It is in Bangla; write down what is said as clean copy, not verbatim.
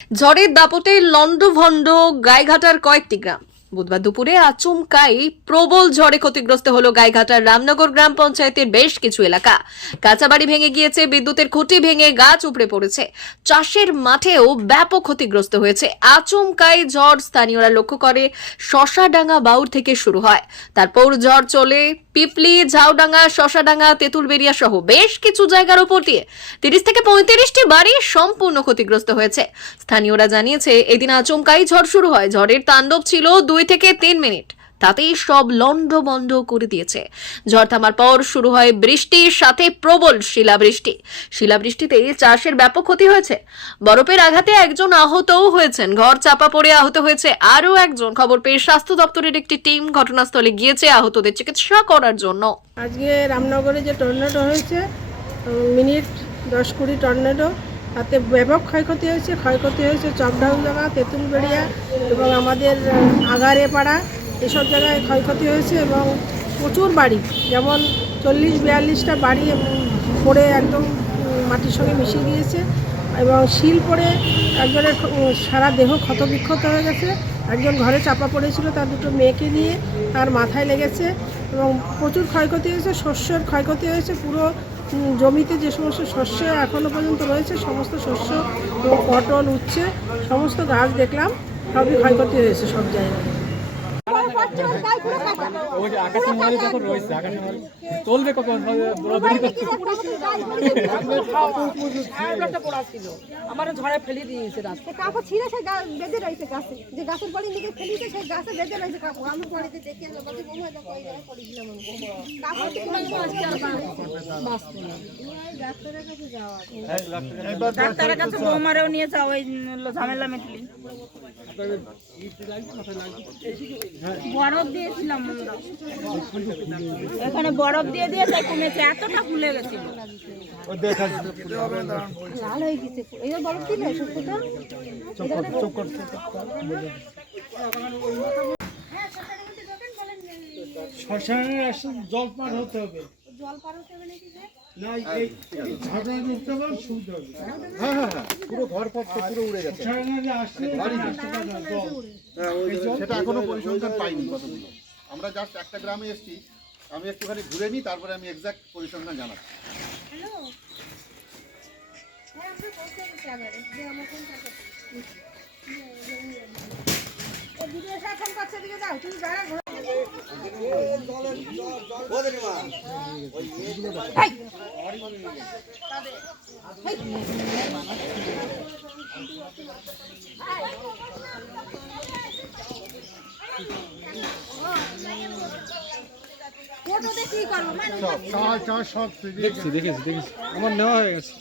ঝড়ের দাপটে লন্ডভন্ড গাইঘাটার কয়েকটি গ্রাম। বুধবার দুপুরে আচমকাই প্রবল ঝড়ে ক্ষতিগ্রস্ত হলো গাইঘাটার রামনগর গ্রাম পঞ্চায়েতের বেশ কিছু এলাকা। কাঁচাবাড়ি ভেঙে গিয়েছে, বিদ্যুতের খুঁটি ভেঙে গাছ উপড়ে পড়েছে, চাষের মাঠেও ব্যাপক ক্ষতিগ্রস্ত হয়েছে। আচমকাই ঝড় স্থানীয়রা লক্ষ্য করে শশাডাঙ্গা বাউর থেকে শুরু হয়, তারপর ঝড় চলে পিপলি, ঝাউডাঙ্গা, শশাডাঙ্গা, তেঁতুলবেড়িয়া সহ বেশ কিছু জায়গার উপর দিয়ে 30 থেকে 35টি বাড়ি সম্পূর্ণ ক্ষতিগ্রস্ত হয়েছে। স্থানীয়রা জানিয়েছে, এদিন আচমকাই ঝড় শুরু হয়। ঝড়ের তাণ্ডব ছিল 2 থেকে 3 মিনিট, তাতেই সব লন্ডভন্ড করে দিয়েছে। ঝড় থামার পর শুরু হয় বৃষ্টির সাথে প্রবল শিলাবৃষ্টি। শিলাবৃষ্টিতে চাষের ব্যাপক ক্ষতি হয়েছে। বরফের আঘাতে একজন আহতও হয়েছেন, ঘর চাপা পড়ে আহত হয়েছে আরও একজন। খবর পেয়ে স্বাস্থ্য দপ্তরের একটি টিম ঘটনাস্থলে গিয়েছে আহতদের চিকিৎসা করার জন্য। আজকে রামনগরে যে টর্নেডো হয়েছে, মিনিট 10-20 টর্নেডো, তাতে ব্যাপক ক্ষয়ক্ষতি হয়েছে চকডাউনডাঙ্গা, তেঁতুলবেড়িয়া এবং আমাদের আগারেপাড়া, এসব জায়গায় ক্ষয়ক্ষতি হয়েছে এবং প্রচুর বাড়ি, যেমন 40-42টা বাড়ি পড়ে একদম মাটির সঙ্গে মিশে গিয়েছে এবং শিল পড়ে একজনের সারা দেহ ক্ষতবিক্ষত হয়ে গেছে। একজন ঘরে চাপা পড়েছিল, তার দুটো মেয়েকে নিয়ে, তার মাথায় লেগেছে এবং প্রচুর ক্ষয়ক্ষতি হয়েছে। শস্যের ক্ষয়ক্ষতি হয়েছে, পুরো জমিতে যে সমস্ত শস্য এখনও পর্যন্ত রয়েছে, সমস্ত শস্য, পটল, উচ্ছে, সমস্ত গাছ দেখলাম সবই ক্ষয়ক্ষতি হয়েছে সব জায়গায়। আমার ঝড়ে ফেলে দিয়েছে রাস্তা, কাপড় ছিঁড়ে সে বেঁধে রয়েছে গাছে, যে গাছের বাড়ি নিয়ে ফেলিছে সেই গাছে বেঁধে রয়েছে কাপড়। আমি বাড়িতে দেখে ডাক্তারের কাছে বৌমারেও নিয়ে যাও, ওই ঝামেলা মেটলি। বরফ দিয়েছিলাম, এখানে বরফ দিয়ে দিয়ে তাই কমেছে, এতটা ফুলে গেছিল, লাল হয়ে গেছে। এই বরফ দিলে সুস্থতা শ্মশানে জল পার হতে হবে, না এই ঝাড়া উঠতে হবে, শুনতে হবে। হ্যাঁ, পুরো ঘর পড়ছে, পুরো উড়ে গেছে। শ্মশানে আসলে সেটা এখনো পরিসংখ্যান পাইনি কতগুলো। আমরা জাস্ট একটা গ্রামে এসেছি, আমি একটুখানি ঘুরে নিই, তারপরে আমি এক্সাক্ট পরিসংখ্যান জানাচ্ছি। সব দেখেছি আমার নেওয়া হয়ে গেছে।